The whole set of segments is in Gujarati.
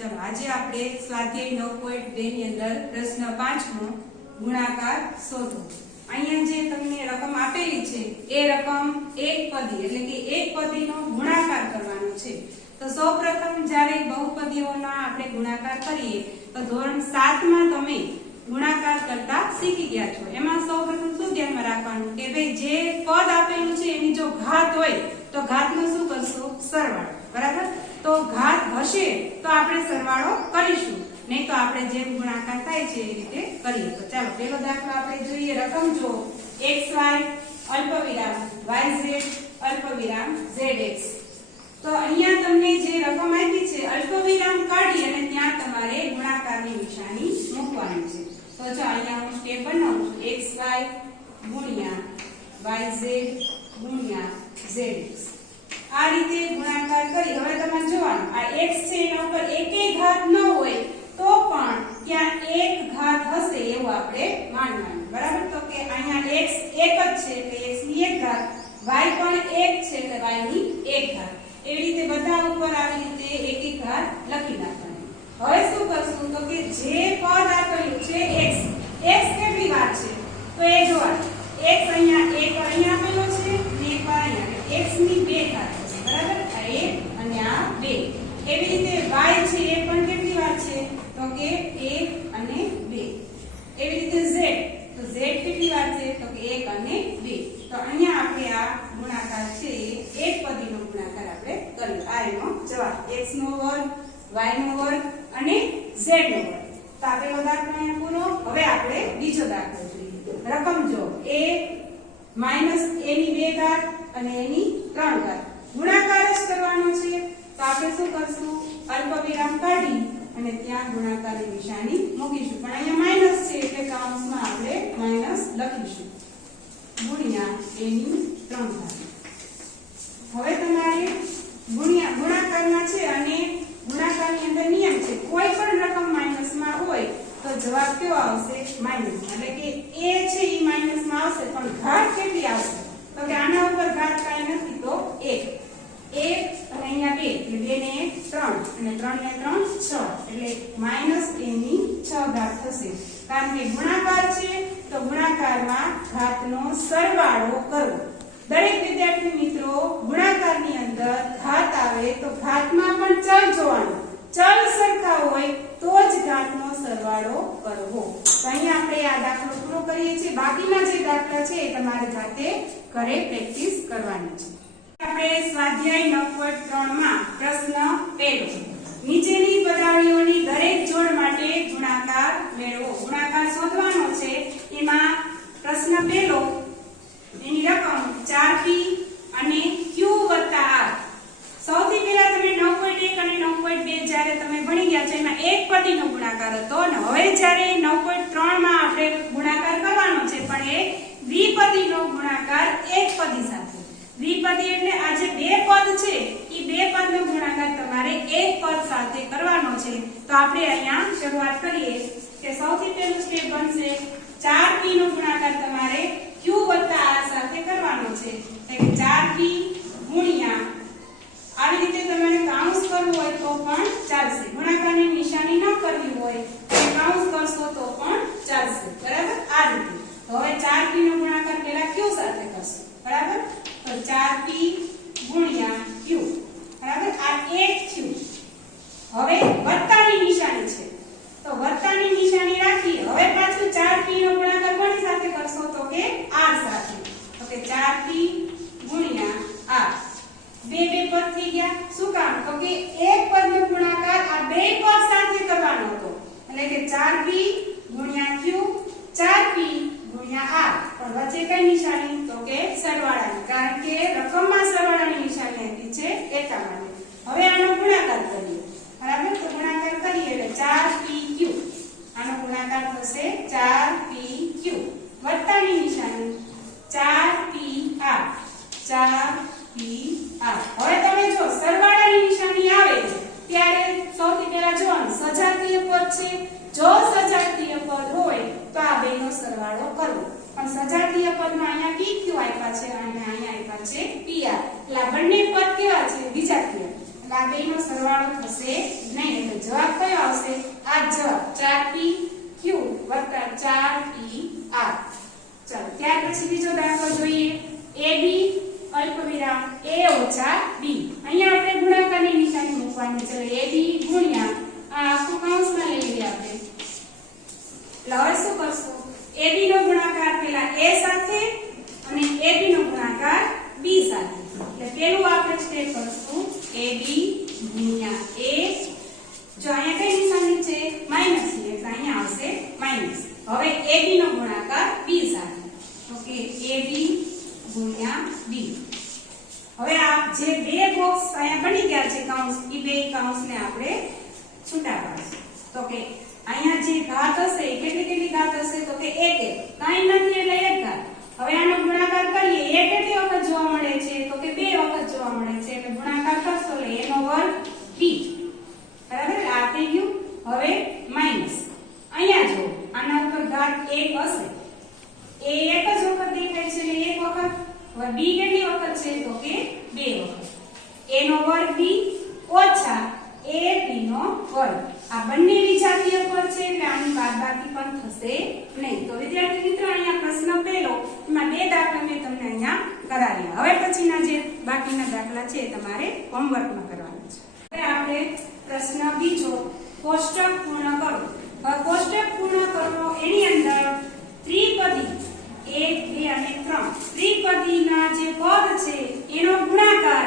चलो आज આપણે સ્વાધ્યાય 9.2 ની અંદર પ્રશ્ન 5મો ગુણાકાર શોધો। અહીંયા જે તમને રકમ આપેલી છે એ રકમ એકપદી એટલે કે એકપદીનો ગુણાકાર કરવાનો છે। તો સૌપ્રથમ જ્યારે બહુપદીઓના આપણે ગુણાકાર કરીએ તો ધોરણ 7 માં તમે ગુણાકાર કરતા શીખી ગયા છો। એમાં સૌપ્રથમ શું ધ્યાનમાં રાખવાનું કે ભાઈ જે પદ આપેલું છે એની જો ઘાત હોય તો ઘાતનો શું કરશો સરવાળો, બરાબર। तो घात हशे तो आपणे सरवाळो करीशुं, नहीं तो आपणे जेम गुणाकार थाय छे ए रीते करीए। तो चलो पहेलो दाखलो आपणे जोईए। रकम जो xy अल्पविराम yz अल्पविराम zx। तो अहींया तमने जे रकम आपी छे अल्पविराम काढी अने त्यां तमारे गुणाकारनी निशानी मूकवानी छे। तो जो अहींया हुं स्टेप बनावुं छुं xy गुणिया yz गुणिया zx। आ रीते गुणाकार करी हवे तमारे जोवानुं आ x छे एना उपर एकेय घात न होय तो पण त्यां एक घात हशे एवुं आपणे मानवानुं, बराबर। तो के अहींया x एक ज छे એટલે x ની એક ઘાત, y पण एक छे એટલે y ની एक घात। एवी रीते बधा उपर આવી રીતે એક એક ઘાત લખી નાખવાની। હવે શું કરશું તો કે જે પદ આપેલું છે x કેટલી વાર છે તો એ જોવાનું। x અહીંયા એક અહીંયા આપેલો છે અને એક વાર અહીંયા x ની બે ઘાત છે, બરાબર। આ એક અને આ બે। એવી રીતે y છે એ પણ કેટલી વાર છે તો કે એક અને બે। એવી રીતે z તો z કેટલી વાર છે તો કે એક અને બે। તો અહીંયા આપણે આ ગુણાકાર છે એક પદીનો ગુણાકાર આપણે કર્યો। આ એનો જવાબ x નો વર્ગ y નો વર્ગ અને z નો વર્ગ। તો આપેલો દાખલો અહીંયા પૂરો। હવે આપણે બીજો દાખલો જોઈએ। રકમ જો a માઈનસ a ની બે ઘાત અને a ની ત્રણ ઘાત ગુણાકાર જ કરવાનો છે। તો આપણે શું કરશું અલ્પવિરામ કાઢી અને ત્યાં ગુણાકારની નિશાની મૂકીશું। પણ અહીંયા માઈનસ છે એટલે કૌંસમાં આપણે માઈનસ લખીશું ગુણ્યા a ની ત્રણ ઘાત। હવે તમારે ગુણાકારમાં છે અને ગુણાકારની અંદર નિયમ છે કોઈ પણ રકમ માઈનસમાં હોય તો જવાબ કેવો આવશે માઈનસ, એટલે કે a છે ઈ માઈનસમાં આવશે પણ ઘાત કેટલી આવશે તો કે આના ઉપર ઘાત કાઈ નથી તો 1 અને અહીંયા 2 એટલે 2 ને 1 3 અને 3 ને 3 6 એટલે માઈનસ a ની 6 ઘાત થશે। કારણ કે ગુણાકાર છે તો ગુણાકારમાં ઘાતનો સરવાળો કરવો। દરેક વિદ્યાર્થી મિત્રો ગુણાકારની અંદર ઘાત આવે તો ઘાતમાં પણ ચલ જોવાનું, ચલ સરખા હોય તો જ ઘાતનો સરવાળો કરવો। તો અહીંયા આપણે આ દાખલો પૂરો કરીએ છીએ। બાકીના જે દાખલા છે એ તમારે જાતે ઘરે પ્રેક્ટિસ કરવાની છે। આપણે સ્વાધ્યાય 9.3 માં પ્રશ્ન પહેલો નીચેની પદાવલીઓની દરેક જોડ માટે ગુણાકાર મેળવો। ગુણાકાર શોધવાનો છે। એમાં પ્રશ્ન પહેલો એની રકમ 4p અને q r। સૌથી પહેલા તમે 9.1 અને 9.2 જ્યારે તમે ભણી ગયા છો એમાં એક પદીનો ગુણાકાર હતો અને હવે જ્યારે 9.3 માં આપણે ગુણાકાર કરવાનો છે પણ એ દ્વિપદીનો ગુણાકાર એક પદી સાથે। દ્વિપદી એટલે આ જે બે પદ છે ઈ બે પદનો ગુણાકાર તમારે એક પદ સાથે કરવાનો છે। તો આપણે અહીંયા શરૂઆત કરીએ કે સૌથી પહેલું સ્ટેપ બનશે 4p નો ગુણાકાર તમારે q r સાથે કરવાનો છે। એટલે 4p ગુણ્યા આવી રીતે તમારે કાઉન્સ કરવું હોય તો પણ ચાલશે। ગુણાકારની નિશાની ન કરવી હોય તો કાઉન્સ કરશો તો પણ ચાલશે, બરાબર। આ રીતે હવે 4p નો ગુણાકાર પહેલા q સાથે કરશું, બરાબર। તો 4p ગુણ્યા q, બરાબર। આ 1q। હવે વત્તાની નિશાની છે તો વત્તાની નિશાની રાખી હવે પાછું 4p નો ગુણાકાર કોની સાથે કરશો તો કે r સાથે। તો કે 4p ગુણ્યા r। બે પદ થઈ ગયા। શું કામ તો કે એક પદનો ગુણાકાર આ બે પદ સાથે કરવાનો હતો એટલે કે 4p ગુણ્યા q 4p ગુણ્યા r। પણ વચ્ચે કઈ નિશાની તો કે સરવાળાની, કારણ કે રકમમાં સરવાળાની નિશાની આપી છે એટલા માટે। હવે આનો ગુણાકાર કરીએ, બરાબર। તો ગુણાકાર કરીએ એટલે 4pq આનો ગુણાકાર થશે 4pq વત્તાની નિશાની 4pr 4pr। હવે તમે જો સરવાળાની નિશાની આવે ત્યારે સૌથી પહેલા જોવાનું સજાતીય પદ છે। જો સજાતીય પદ હોય તો આ બેનો સરવાળો કરવો। પણ સજાતીય પદમાં અહીંયા pq આપ્યા છે અને અહીંયા આપ્યા છે pr એટલે આ બંને પદ કેવા છે વિજાતીય। એટલે આ બેનો સરવાળો થશે નહીં એટલે જવાબ કયો આવશે આ જવાબ 4p q વત્તા 4p r ચાલો ત્યાર પછી બીજો દાખલો જોઈએ ab અલ્પવિરામ a ઓછા b અહીંયા આપણે ગુણાકારની નિશાની મૂકવાની છે ab ગુણ્યા આ આખું કૌંસમાં લઈ લઈએ આપણે એટલે હવે શું કરશું ab નો ગુણાકાર પહેલા a સાથે અને ab નો ગુણાકાર b સાથે એટલે પેલું આપણે સ્ટેપ કરશું ab ગુણ્યા a જો અહીંયા કઈ નિશાની છે માઈનસ ની એટલે અહીંયા આવશે માઈનસ હવે ab નો ગુણાકાર b સાથે ઓકે ab ગુણ્યા b હવે આ જે બે બોક્સ અહીંયા બની ગયા છે કૌંસ ઈ બે કૌંસને આપણે છૂટા પાડશું તો કે અહીંયા જે ઘાત હશે કેટલી ઘાત હશે તો કે 1 કાઈ નથી એટલે 1 ઘાત હવે આનો ગુણાકાર કરીએ 1 કેટલી વખત જોવા મળે છે તો કે 2 વખત જોવા મળે છે એટલે ગુણાકાર કરશો એટલે a નો વર્ગ b બરાબર આ થઈ ગયું હવે માઈનસ અહીંયા જો આના ઉપર ઘાત 1 હશે એ એક જ વખત દેખાય છે એટલે એક વખત હવે b કેટલી વખત છે તો કે 2 વખત a નો વર્ગ b ઓછા ab નો વર્ગ આ બંને વિજાતીય પદ છે એટલે આની બાદબાકી પણ થશે નહીં તો વિદ્યાર્થી મિત્રો અહીંયા પ્રશ્ન પહેલો એમાં બે દાખલા મેં તમને અહીંયા કરાવ્યા હવે પછીના જે બાકીના દાખલા છે તમારે હોમવર્કમાં કરવાના છે હવે આપણે પ્રશ્ન બીજો કોષ્ટક પૂર્ણ કરો હવે કોષ્ટક પૂર્ણ કરો એની અંદર ત્રિપદી 1 2 અને 3 ત્રિપદીના જે પદ છે એનો ગુણાકાર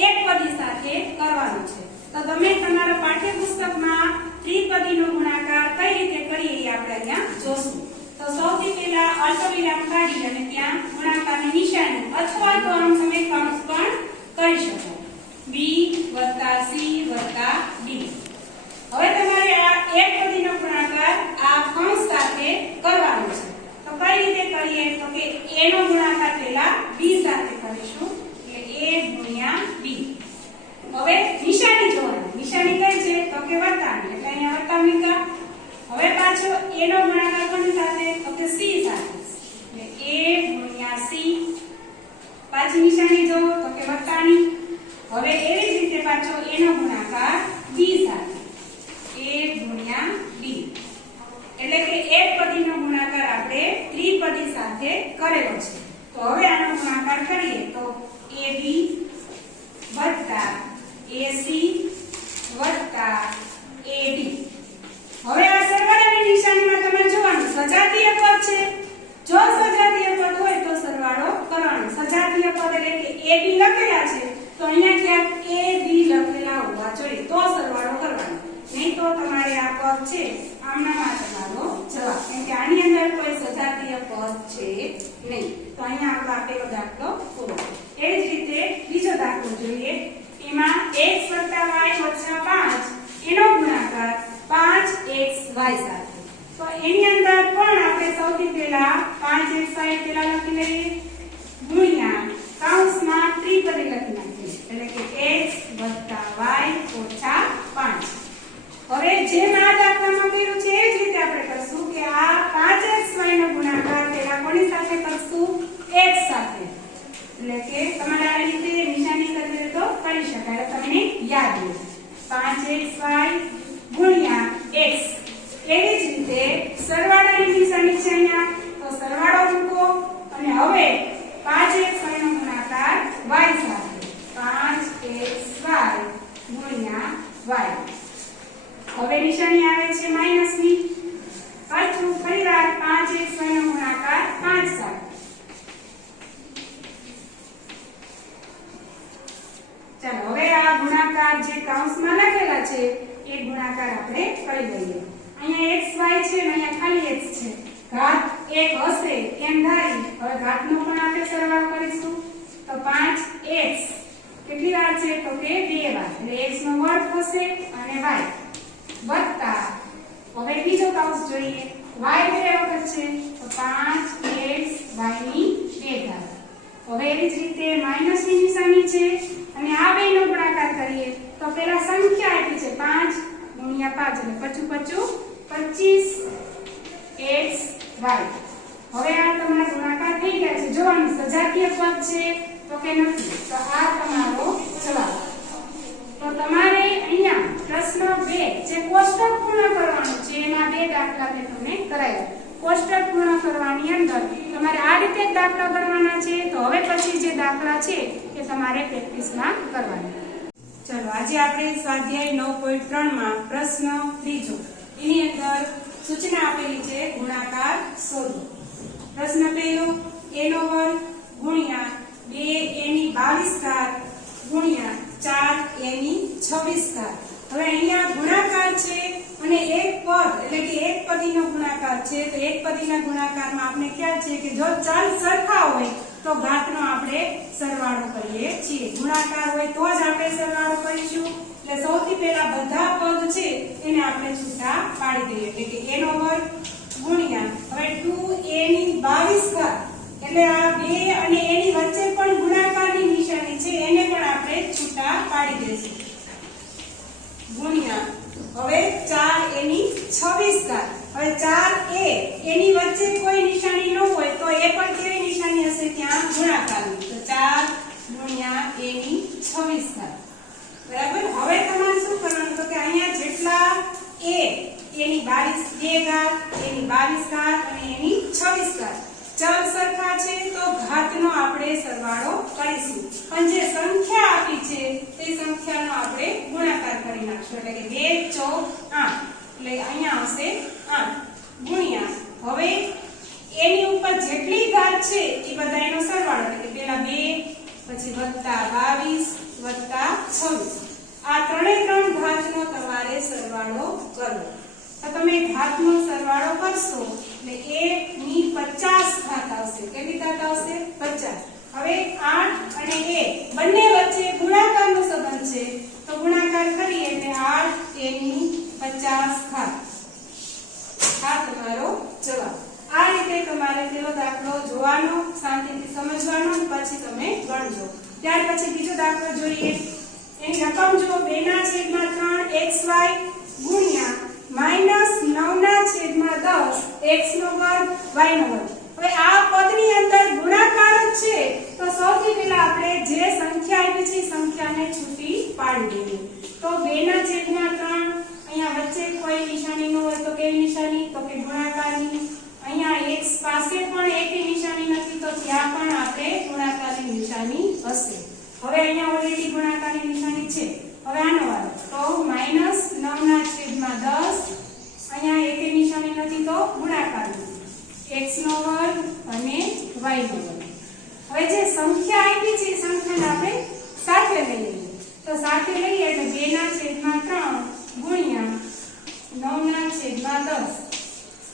એક પદી સાથે કરવાનો છે તો તમે તમારા પાઠ્યપુસ્તકમાં ત્રિપદીનો ગુણાકાર કઈ રીતે કરીએ એ આપણે અહીંયા જોશું તો સૌથી પહેલા અલ્પવિરામ કાઢી અને ત્યાં ગુણાકારની નિશાની અથવા તો આમ તમે કૌંસ પણ કરી શકો b + c + d હવે તમારે આ એક પદીનો ગુણાકાર આ કૌંસ સાથે કરવાનો છે તો કઈ રીતે કરીએ તો કે a નો ગુણાકાર પહેલા b સાથે કરીશું એટલે a ગુણ્યા b હવે નિશાની જોવાની નિશાની કઈ છે તો કે વત્તાની એટલે અહીંયા વત્તા મૂક્યા હવે પાછો a નો ગુણાકાર કોની સાથે તો કે c સાથે એટલે a ગુણ્યા c પાછી નિશાની જો તો કે વત્તાની હવે એવી જ રીતે પાછો a નો ગુણાકાર b સાથે a ગુણ્યા b એટલે કે એક પદીનો ગુણાકાર આપણે ત્રિપદી સાથે કરેલો છે તો હવે આનો ગુણાકાર કરીએ તો ab વત્તા AC વત્તા AD હવે આ સરવાળાની નિશાનીમાં તમે જોવાનું સજાતીય પદ છે જો સજાતીય પદ હોય તો સરવાળો કરવાનો સજાતીય પદ એટલે કે AB લખેલા છે તો અહીંયા ક્યાંક AB લખેલા હોવા જોઈએ તો સરવાળો કરવાનો નહીં તો તમારે આ પદ છે આમનામાં તમારો જવાબ કેમ કે આની અંદર કોઈ સજાતીય પદ છે નહીં તો અહીંયા આપણો આપેલો દાખલો પૂરો એ જ રીતે બીજો દાખલો જોઈએ એમાં x + y + 5 એનો ગુણાકાર 5xy સાથે તો એની અંદર પણ આપણે સૌથી પહેલા 5xy પહેલા લખી લઈએ ગુણ્યા કૌંસમાં ત્રિપદી લખી નાખીએ એટલે કે x + y - 5 હવે જેમ આ દાખલામાં કર્યું છે એ જ રીતે આપણે કરશું કે આ 5xy નો ગુણાકાર પહેલા કોની સાથે કરશું x સાથે એટલે કે તમારે આ રીતે નિશાની કરી તો કરી શકાય તમને યાદ રહે 5xy ગુણ્યા x એવી જ રીતે સરવાળાની નિશાની છે અહીંયા તો સરવાળો મૂકો અને હવે 5xy નો ગુણાકાર y સાથે 5xy ગુણ્યા y હવે નિશાની આવે છે માઈનસ ની પાછું ફરીવાર 5xy નો ગુણાકાર 5 સાથે ચાલો હવે આ ગુણાકાર જે કૌંસમાં લખેલા છે એ ગુણાકાર આપણે કરી લઈએ અહીંયા xy છે અને અહીંયા ખાલી x છે ઘાત 1 હશે એમ ધારી હવે ઘાતનો પણ આપણે સરવાળો કરીશું તો 5x કેટલી વાર છે તો કે 2 વાર એટલે x નો વર્ગ થશે અને y વત્તા હવે બીજો કૌંસ જોઈએ y બે વખત છે તો 5x y ની 2 ઘાત હવે એવી જ રીતે માઈનસ ની નિશાની છે અને આ બેનો ગુણાકાર કરીએ તો પહેલા સંખ્યા આપી છે 5 ગુણ્યા 5 એટલે પચું 25xy હવે આ તમારો ગુણાકાર થઈ ગયા છે જોવાનું સજાતીય પદ છે તો કે નથી તો આ તમારો જવાબ તો પૂર્ણ કરવાનું છે. એના બે દાખલા મેં તમને કરાવ્યા. કોષ્ટક પૂર્ણ કરવાની અંદર તમારે આ રીતે જ દાખલા ગણવાના છે. તો હવે પછી જે દાખલા છે એ તમારે પ્રેક્ટિસમાં કરવાના. ચલો આજે આપણે સ્વાધ્યાય 9.3 માં પ્રશ્ન ત્રીજો એની અંદર સૂચના આપેલી છે ગુણાકાર શોધો. પ્રશ્ન પહેલો a નો વર્ગ ગુણ્યા 2a ની 22 ઘાત ગુણ્યા 4a ની 26 ઘાત. હવે અહીંયા ગુણાકાર છે અને એક પદ એટલે કે એક પદીનો ગુણાકાર છે. તો એક પદીના ગુણાકારમાં આપણે ખ્યાલ છે કે જો ચલ સરખા હોય તો ઘાતનો આપણે સરવાળો કરીએ છીએ. ગુણાકાર હોય તો જ આપણે સરવાળો કરીશું. એટલે સૌથી પહેલા બધા પદ છે એને આપણે છૂટા પાડી દઈએ. એટલે કે a નો વર્ગ ગુણ્યા હવે 2a ની 22 ઘાત એટલે આ 2 અને a ની વચ્ચે પણ ગુણાકારની નિશાની છે એને પણ આપણે છૂટા પાડી દઈશું. ગુણ્યા હવે 4a ની 26 ઘાત. હવે 4a એની વચ્ચે કોઈ નિશાની ન હોય તો એ પણ કેવી નિશાની હશે ત્યાં ગુણાકારની. તો 4 ગુણ્યા a ની 26 ઘાત. બરાબર. હવે તમારે શું કરવાનું તો કે અહીંયા જેટલા a એની 22 ઘાત એની 22 ઘાત અને એની 26 ઘાત ચલ સરખા છે તો ઘાતનો આપણે સરવાળો કરીશું. પણ જે સંખ્યા આપી છે તે સંખ્યાનો આપણે ગુણાકાર કરી નાખશું. એટલે કે 2 ચોક 8 એટલે અહીંયા આવશે 8 ગુણ્યા હવે એની ઉપર જેટલી ઘાત છે એ બધા એનો સરવાળો. એટલે કે પહેલા 2 પછી વત્તા 22 વત્તા 26 આ ત્રણે ત્રણ ઘાતનો તમારે સરવાળો કરવો. તો તમે ઘાતનો સરવાળો કરશો એટલે a ની 50 ઘાત આવશે. કેટલી ઘાત આવશે? 50. હવે 8 અને a બંને વચ્ચે ગુણાકારનો સંબંધ છે તો ગુણાકાર કરીએ એટલે 8 a ની 50 ઘાત. આ તમારો જવાબ. આ રીતે તમારે પેલો દાખલો જોવાનો, શાંતિથી સમજવાનો પછી તમે ગણજો. ત્યાર પછી બીજો દાખલો જોઈએ. એની રકમ જો 2/3 xy ગુણ્યા -9/10 x નો વર્ગ y નો વર્ગ. હવે આ પદની અંદર ગુણાકાર જ છે તો સૌથી પહેલા આપણે જે સંખ્યા આપી છે સંખ્યાને છૂટી પાડી દઈએ. તો 2/3 અહીંયા વચ્ચે કોઈ નિશાની ન હોય તો કેવી નિશાની? તો કે ગુણાકારની. અહીંયા x પાસે પણ એકેય નિશાની નથી તો ત્યાં પણ આપણે ગુણાકારની નિશાની હશે. હવે અહીંયા ઓલરેડી ગુણાકારની નિશાની છે. હવે આનો વારો તો -9/10 અહીંયા એકેય નિશાની નથી તો ગુણાકારની x નો વર્ગ અને y નો વર્ગ. હવે જે સંખ્યા આપી છે સંખ્યાને આપણે સાથે લઈ લઈએ. તો સાથે લઈએ એટલે 2/3 ગુણ્યા 9/10.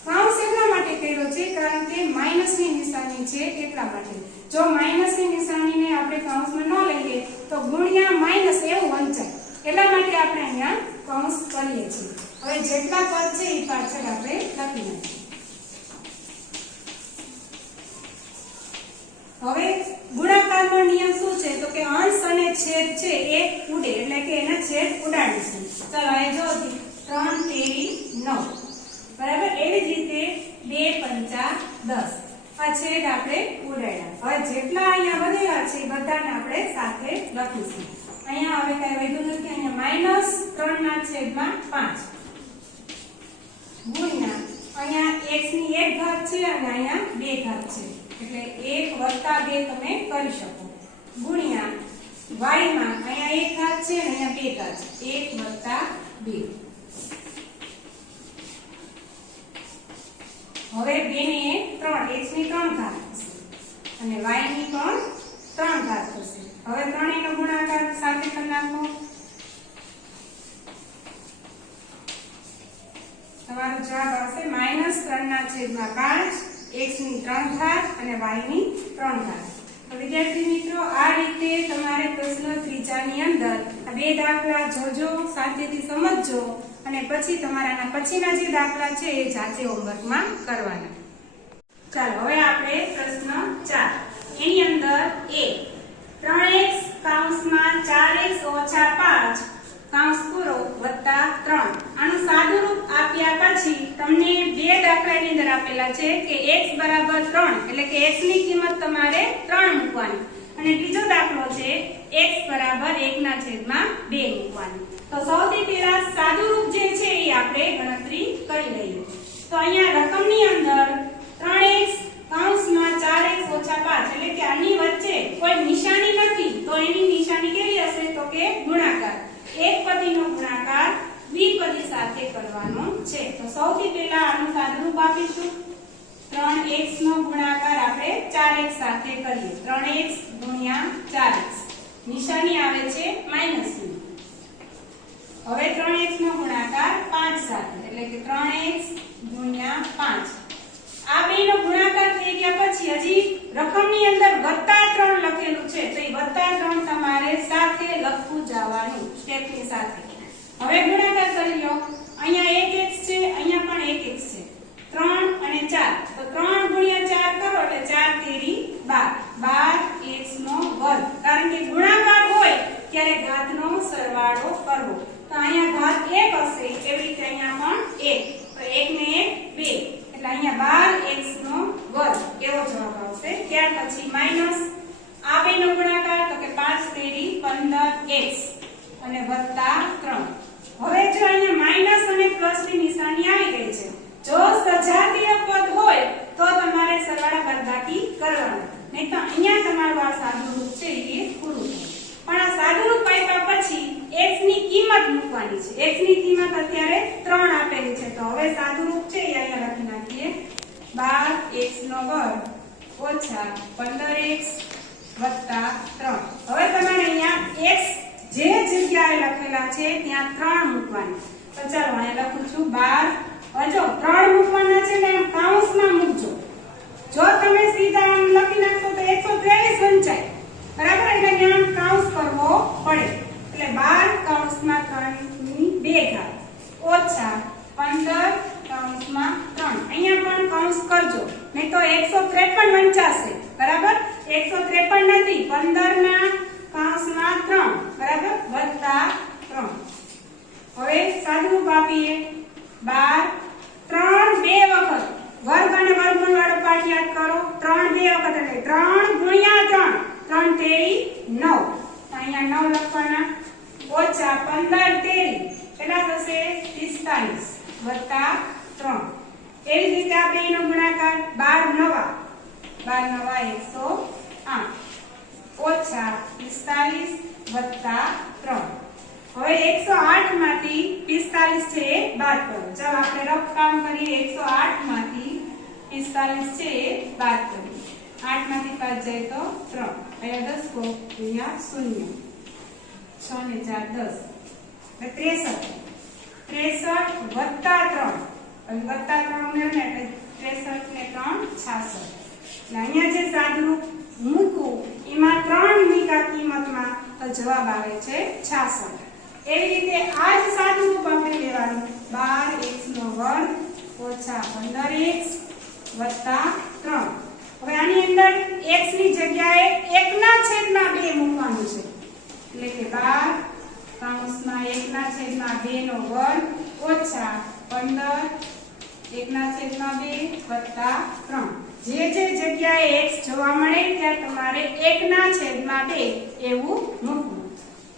કૌંસ એટલા માટે કર્યો છે કારણ કે માઈનસની નિશાની છે એટલા માટે. જો માઈનસની નિશાનીને આપણે કૌંસમાં ન લઈએ તો ગુણ્યા માઈનસ એવું વંચાય. એટલા માટે આપણે અહીંયા કૌંસ કરીએ છીએ. હવે જેટલા પદ છે એ પાછળ આપણે લખી નાખીએ. હવે ગુણાકારનો નિયમ શું છે તો કે અંશ અને છેદ છે એ ઉડે એટલે કે એના છેદ ઉડાડીશું. ચાલો અહીં જો 3 તેરી 9 બરાબર. એવી જ રીતે 2 પંચા 10 આ છેદ આપણે ઉડાડ્યા. હવે જેટલા અહીંયા વધેલા છે એ બધાને આપણે સાથે લખીશું. અહીંયા હવે કઈ વધ્યું નથી. અહીંયા -3/5 ગુણ્યા અહીંયા x ની 1 ઘાત છે અને અહીંયા 2 ઘાત છે એટલે 1 વત્તા 2 તમે કરી શકો. ગુણ્યા y માં અહીંયા 1 ઘાત છે અને અહીંયા 2 ઘાત છે 1 વત્તા 2. હવે 2 ને 3 x ની 3 ઘાત થશે અને y ની પણ 3 ઘાત થશે. હવે ત્રણેયનો ગુણાકાર સાથે કરી નાખો. તમારો જવાબ આવશે -3/5 x ની 3 ઘાત અને y ની 3 ઘાત. તો વિદ્યાર્થી મિત્રો આ રીતે તમારે પ્રશ્ન ત્રીજાની અંદર આ બે દાખલા જોજો, શાંતિથી સમજજો અને પછી તમારાના પછીના જે દાખલા છે એ જાતે હોમવર્કમાં કરવાના. ચાલો હવે આપણે પ્રશ્ન 4 એની અંદર a 3x કૌંસમાં 4x - 5 કૌંસ પૂરો વત્તા 3 આનું સાદુરૂપ આપ્યા પછી તમને બે દાખલાની અંદર આપેલા છે કે x બરાબર 3 એટલે કે x ની કિંમત તમારે 3 મૂકવાની અને બીજો દાખલો છે x બરાબર બરાબર 1/2 મૂકવાનું. તો સૌથી પહેલા સાદું રૂપ જે છે એ આપણે ગણતરી કરી લઈએ. તો અહીંયા રકમની અંદર 3x કૌંસમાં 4x ઓછા 5 એટલે કે આની વચ્ચે કોઈ નિશાની નથી, તો એની નિશાની કેવી હશે? તો કે ગુણાકાર. એક પદીનો ગુણાકાર દ્વિપદી સાથે કરવાનો છે. તો સૌથી પહેલા આનું સાદુરૂપ આપીશું. 3x નો ગુણાકાર આપણે 4x સાથે કરીએ. 3x ગુણ્યા 4x નિશાની આવે છે માઈનસની. હવે 3x નો ગુણાકાર 5 સાથે એટલે કે 3x ગુણ્યા 5. આ બેનો ગુણાકાર થઈ ગયા પછી હજી રકમની અંદર +3 લખેલું છે, તો એ +3 તમારે સાથે લખવું જવાનું સ્ટેપની સાથે. હવે ગુણાકાર કરી લો. અહીંયા 1x છે, અહીંયા પણ 1x છે. 3 અને 4 તો 3 ગુણ્યા 4 કરો એટલે 4 તેરી 12 12x નો વર્ગ. કારણ કે ગુણાકાર હોય ત્યારે ઘાતનો સરવાળો કરવો. તો અહીંયા ઘાત 1 હશે, એવી રીતે અહીંયા પણ 1. તો 1 ને 1 2 એટલે અહીંયા 12x નો વર્ગ એવો જવાબ આવશે. ત્યાર પછી માઈનસ આ બેનો ગુણાકાર તો કે 5 તેરી 15x અને +3. હવે જો અહીંયા માઈનસ અને પ્લસ ની નિશાની આવી ગઈ છે, જો સજાતીય પદ હોય તો તમારે સરવાળા બાદબાકી કરવાના, નહીં તો અહીંયા તમારું આ સાદુરૂપ છે એ પૂરું થાય. પણ આ સાદુરૂપ આપ્યા પછી x ની કિંમત મૂકવાની છે. x ની કિંમત અત્યારે 3 આપેલી છે, તો હવે સાદુરૂપ છે એ અહીંયા લખી નાખીએ. 12x નો વર્ગ ઓછા 15x વત્તા 3. હવે તમારે અહીંયા x જે જગ્યાએ લખેલા છે ત્યાં 3 મૂકવાના. તો ચાલો અહીંયા લખું છું 12. જો 3 મૂકવાના છે એટલે કૌંસમાં મૂકજો. જો તમે સીધા આમ લખી નાખો તો 123 વંચાય, બરાબર? એટલે ત્યાં કૌંસ કરવો પડે. એટલે 12 કૌંસમાં 3 ની 2 ઘાત ઓછા 15 કૌંસમાં 3. અહીંયા પણ કૌંસ કરજો, નહીં તો 153 વંચાશે, બરાબર? 153 નથી, 15 ના કૌંસમાં 3, બરાબર? વત્તા 3. હવે સાદુરૂપ આપીએ. 12 3 2 વખત વર્ગ અને વર્ગમૂળ વાળો પાઠ યાદ કરો. 3 2 વખત એટલે 3 ગુણ્યા 3 3 તેરી 9. અહીંયા 9 લખવાના ઓછા 15 તેરી કેટલા થશે? 45 વત્તા 3. એવી રીતે આ બેનો ગુણાકાર 12 નવા 108 ઓછા 45 વત્તા 3. હવે 108 માંથી 45 છે એ બાદ કરો. ચાલો આપણે રફ કામ કરીએ. 108 માંથી 45 છે એ બાદ કરીએ. 8 માંથી 5 જાય તો 3. અહીંયા 10 કો અહીંયા 0. 6 ને 4 10 એટલે 63 વત્તા 3. અને વત્તા 3 ઉમેરને એટલે 63 ને 3 66. એટલે અહીંયા જે સાદુરૂપ મૂકવું એમાં 3 મૂકા કિંમતમાં તો જવાબ આવે છે 66. એવી રીતે આ જ સાદુરૂપ આપણે લેવાનું. 12x નો વર્ગ ઓછા 15x વત્તા 3. હવે આની અંદર x ની જગ્યાએ 1/2 મૂકવાનું છે. એટલે કે 12 કૌંસમાં 1/2 નો વર્ગ ઓછા 15 1/2 વત્તા 3. જે જગ્યાએ x જોવા મળે ત્યાં તમારે 1/2 એવું મૂકવું.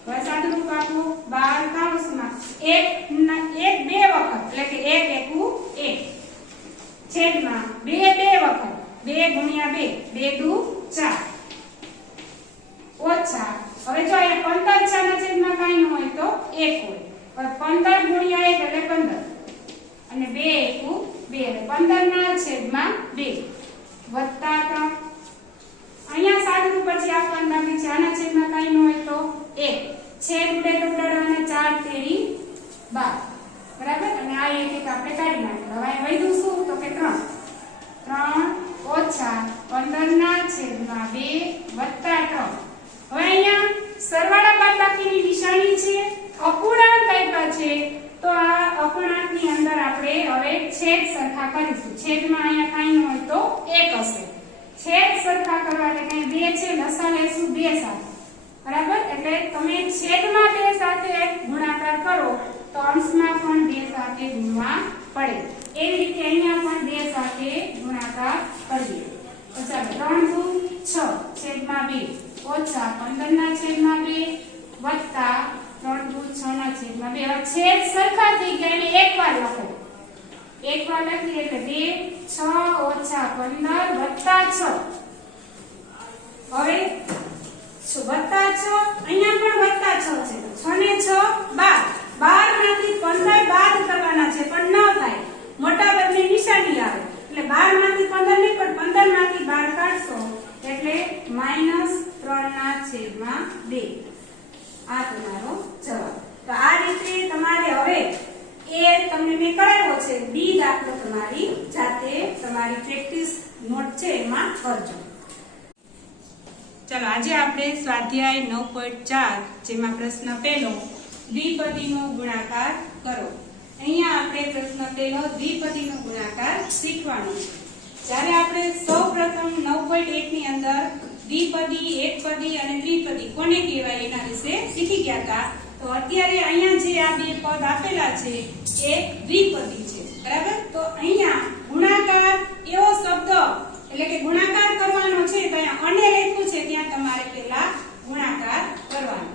હવે સાદુરૂપ આપો. 12 કૌંસમાં 1 2 વખત એટલે કે 1 1 છેદમાં 2 2 વખત 2 ગુણ્યા 2 2 દુ 4 ઓછા. હવે જો અહીંયા 15 ના છેદમાં કાંઈ ન હોય તો 1 હોય. હવે 15 ગુણ્યા 1 એટલે 15 અને 2 1 2 એટલે 15 ના છેદમાં 2 વત્તા 3. અહીંયા સાદુરૂપ પછી આપવાનું બાકી છે. આના છેદમાં કાંઈ ન હોય તો 1. છેદ ઉડે તો ઉડાડવાના 4 તેરી 12, બરાબર? અને આ એક આપણે કાઢી નાખ્યું. હવે વધ્યું શું? તો કે 3 ઓછા 15 ના છેદમાં 2 વત્તા 3. હવે અહીંયા સરવાળા બાદબાકીની નિશાની છે, અપૂર્ણાંક આપ્યા છે, તો આ અપૂર્ણાંકની અંદર આપણે હવે છેદ સરખા કરીશું. છેદમાં અહીંયા કાંઈ ન હોય તો 1 હશે. છેદ સરખા કરવા એટલે કે 2 છે, લસા લેશું 2 સાથે, બરાબર? એટલે તમે છેદમાં 2 સાથે ગુણાકાર કરો તો અંશમાં પણ 2 સાથે ગુણવા પડે. એવી રીતે અહીંયા પણ 2 સાથે ગુણાકાર કરીએ. તો ચાલો 3 દુ 6 છેદમાં 2 ઓછા 15 ના છેદમાં 2 છેદ સરખા થઈ ગયા અને એકવાર લખો. એકવાર લખીએ એટલે 2 6 - 15 + 6. હવે +6 અહીંયા પણ +6 છે. 6 ને 6 12. 12 માંથી 15 બાદ કરવાના છે પણ ન થાય. મોટા પદની નિશાની આવે એટલે 12 માંથી 15 નહીં પણ 15 માંથી 12 કાઢશો એટલે -3/2. આ તમારો જવાબ. તો આ રીતે તમારે હવે એ તમને મેં કરાવ્યો છે બી દાખલો તમારી જાતે તમારી પ્રેક્ટિસ નોટ છે એમાં કરજો. ચાલો આજે આપણે સ્વાધ્યાય 9.4 જેમાં પ્રશ્ન પહેલો દ્વિપદીનો ગુણાકાર કરો. અહીંયા આપણે પ્રશ્ન પહેલો દ્વિપદીનો ગુણાકાર શીખવાનો છે. જ્યારે આપણે સૌપ્રથમ 9.1 ની અંદર દ્વિપદી, એકપદી અને ત્રિપદી કોને કહેવાય એના વિશે શીખી ગયા હતા. તો અત્યારે અહીંયા જે આ બે પદ આપેલા છે એ દ્વિપદી છે, બરાબર. તો અહીંયા ગુણાકાર એવો શબ્દ એટલે કે ગુણાકાર કરવાનો છે તો અહીંયા અને લખ્યું છે ત્યાં તમારે પહેલા ગુણાકાર કરવાનો.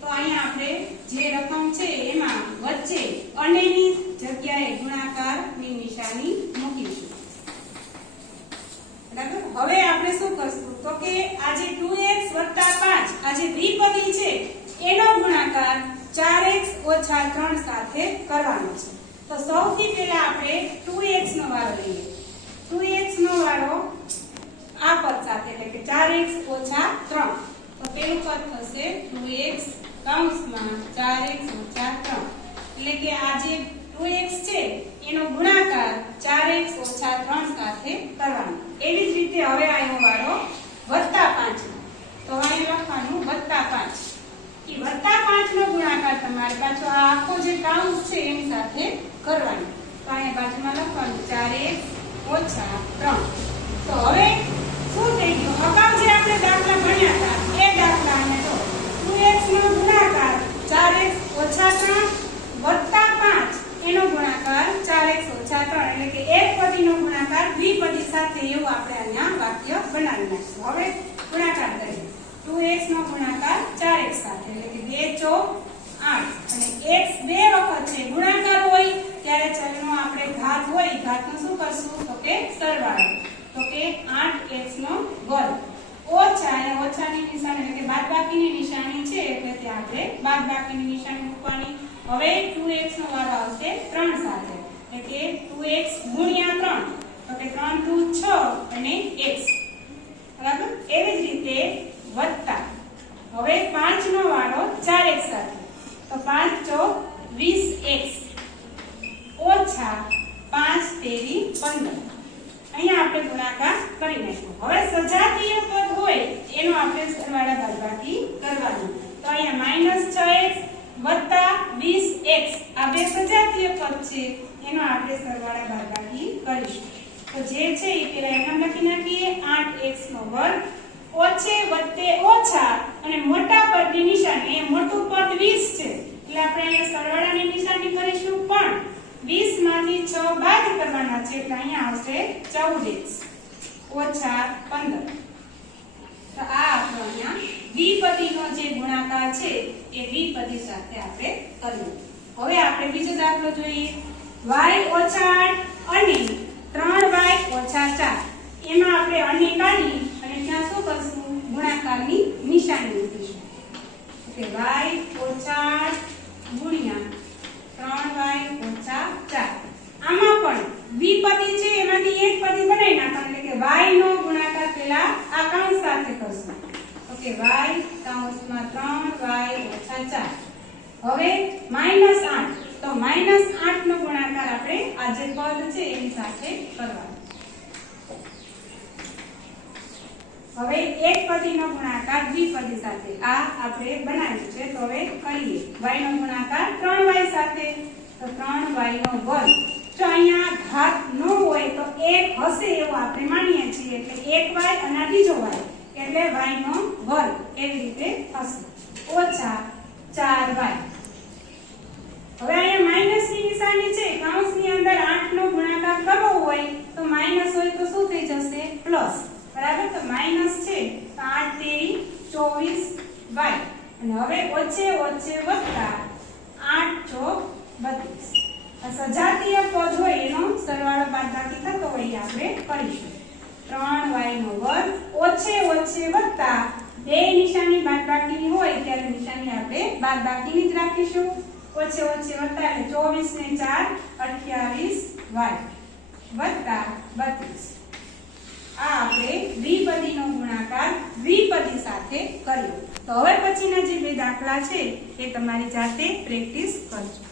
તો અહીંયા આપણે જે રકમ છે એમાં વચ્ચે અનેની જગ્યાએ ગુણાકારની નિશાની મૂકીશું, બરાબર. હવે આપણે શું કરશું તો કે આ જે 2x + 5 આ જે દ્વિપદી છે એનો ગુણાકાર 4x - 3 સાથે કરવાનો છે. તો સૌથી પહેલા આપણે 2x નો વારો લઈએ. 2x નો વારો આ પદ સાથે એટલે કે 4x - 3. તો પહેલું પદ થશે 2x કૌંસમાં 4x - 3 એટલે કે આ જે 2x છે એનો ગુણાકાર 4x - 3 સાથે કરવાનો. એવી જ રીતે હવે આનો વારો +5. તો અહીં લખવાનું +5. ઈ +5 નો ગુણાકાર તમારે પાછો આ આખો જે કૌંસ છે એની સાથે કરવાનો. તો અહીંયા બાજુમાં લખવાનું 4x - 3. તો હવે શું થઈ ગયું? અગાઉ જે આપણે દાખલા ભણ્યા હતા એ દાખલાને તો 2x નો ગુણાકાર 4x - 3 +5 એનો ગુણાકાર 4x - 3 એટલે કે એકપદીનો ગુણાકાર દ્વિપદી સાથે એવું આપણે અહીંયા વાક્ય બનાવી નાખીશું. હવે ગુણાકાર કરીએ. 2x નો ગુણાકાર 4x સાથે એટલે કે 2 × 4 = 8 અને x બે વખત છે ગુણાકાર હોય ત્યારે ચલનો આપણે ઘાત હોય ઘાતનો શું કરશું તો કે સરવાળો. તો કે 8x નો વર્ગ ઓછા અને ઓછાની નિશાની એટલે કે બાદબાકીની નિશાની છે એટલે ત્યાં આપણે બાદબાકીની નિશાની મૂકવાની. હવે 2x નો વારો આવશે 3 સાથે એટલે કે 2x × 3 તો કે 3 × 6 અને x, બરાબર. એવી જ રીતે વત્તા હવે 5 નો વારો 4x સાથે તો 5 × 20x ઓછા 5 × 15. અહીંયા આપણે ગુણાકાર કરી નાખ્યો. હવે સજાતીય પદ હોય એનો આપણે સરવાળા બાદબાકી કરવાનું. તો અહીંયા -6x + 20x આ બે સજાતીય પદ છે એનો આપણે સરવાળા બાદબાકી કરીશું. તો જે છે એ પેલા એમ લખી નાખીએ 8x નો વર્ગ ઓછે વત્તે ઓછા અને મોટા પદની નિશાની એ મોટું પદ 20 છે એટલે આપણે અહીંયા સરવાળાની નિશાની કરીશું પણ 20 માંથી 6 બાદ કરવાના છે એટલે અહીંયા આવશે 14x - 15. તો આ આપણો અહીંયા દ્વિપદીનો જે ગુણાકાર છે એ દ્વિપદી સાથે આપણે કર્યું. હવે આપણે બીજો દાખલો જોઈએ. y - 8 અને 3y - 4 એમાં આપણે અને કાઢી અને ત્યાં શું કરશું ગુણાકારની નિશાની મૂકીશું. કે y - 8 × 3y - 4. આમાં પણ દ્વિપદી છે એમાંથી એક પદી બનાવી નાખવાનું એટલે કે y નો ગુણાકાર પહેલા આ કૌંસ સાથે કરશું. તો કે y કૌંસમાં 3y - 4. હવે -8 તો -8 નો ગુણાકાર આપણે આ જે પદ છે એની સાથે કરવાનો. હવે એકપદીનો ગુણાકાર દ્વિપદી સાથે આ આપણે બનાવ્યું છે તો હવે કરીએ. y નો ગુણાકાર 3y સાથે તો 3y નો વર્ગ. જો અહીંયા ઘાત ન હોય તો 1 હશે એવું આપણે માનીએ છીએ એટલે 1y અને બીજો y એટલે y નો વર્ગ એવી રીતે થશે ઓછા 4y. હવે અહીંયા માઈનસની નિશાની છે કૌંસની અંદર 8 નો ગુણાકાર કરવો હોય તો માઈનસ હોય તો શું થઈ જશે પ્લસ, બરાબર. તો માઈનસ છે તો 8 × 3 = 24y અને હવે ઓછે ઓછે વત્તા 8 ચોક 32. આ સજાતીય પદ હોય એનો સરવાળો બાદબાકી થતો હોય એ આપણે કરીશું. 3y નો વર્ગ ઓછે ઓછે વત્તા બે નિશાની બાદબાકીની હોય ત્યારે નિશાની આપણે બાદબાકીની જ રાખીશું. ઓછે ઓછે વત્તા એટલે 24 ને 4 28y વત્તા 32. આ આપણે દ્વિપદીનો ગુણાકાર દ્વિપદી સાથે કર્યો. તો હવે પછીના જે બે દાખલા છે એ તમારી જાતે પ્રેક્ટિસ કરજો.